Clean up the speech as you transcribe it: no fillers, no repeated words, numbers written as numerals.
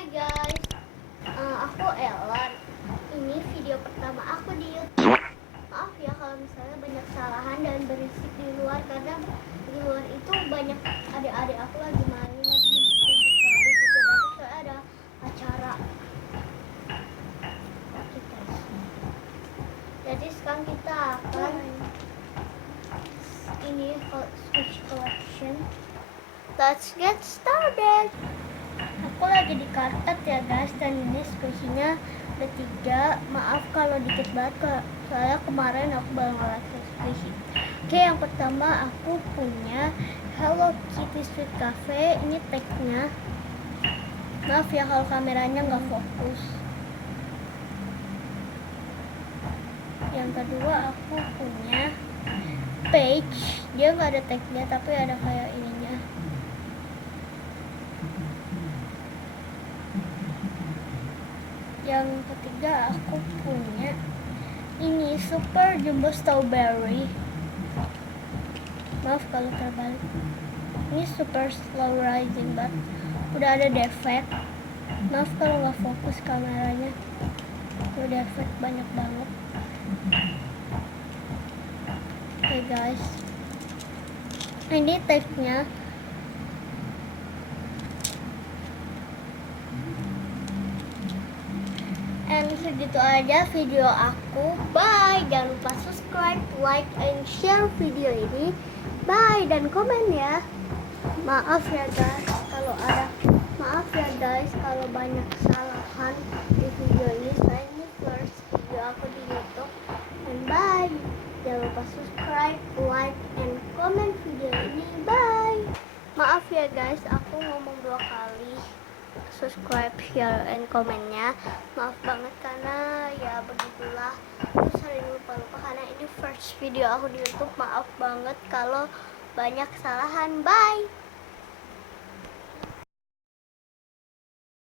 Hai guys, aku Ellen. Ini video pertama aku di YouTube. Maaf ya kalau misalnya banyak kesalahan dan berisik di luar, karena di luar itu banyak adik-adik aku lagi main, lagi main cabai gitu. Nanti soalnya ada acara. Oke guys. Jadi sekarang kita akan ini Switch collection. Let's get started. Aku lagi di karpet ya guys, dan ini squishy-nya ada 3. Maaf kalau dikit banget, soalnya kemarin aku baru ngelatih squishy. Oke, yang pertama aku punya Hello Kitty Sweet Cafe. Ini tag-nya. Maaf ya kalau kameranya nggak fokus. Yang kedua aku punya Page. Dia nggak ada tag-nya tapi ada kayak ininya. Yang ketiga aku punya ini Super Jumbo Strawberry. Maaf kalau terbalik. Ini super slow rising, but udah ada defect. Maaf kalau nggak fokus kameranya. Udah defect banyak banget. Oke guys, ini tag-nya. And segitu aja video aku. Bye. Jangan lupa subscribe, like, and share video ini. Bye, dan komen ya. Maaf ya guys kalau banyak kesalahan di video ini. Saya ini first video aku di YouTube. And bye. Jangan lupa subscribe, like, and comment video ini. Bye. Maaf ya guys, aku ngomong 2 kali. Subscribe, share, and komennya. Maaf banget karena ya begitulah, aku sering lupa karena ini first video aku di YouTube. Maaf banget kalau banyak kesalahan. Bye.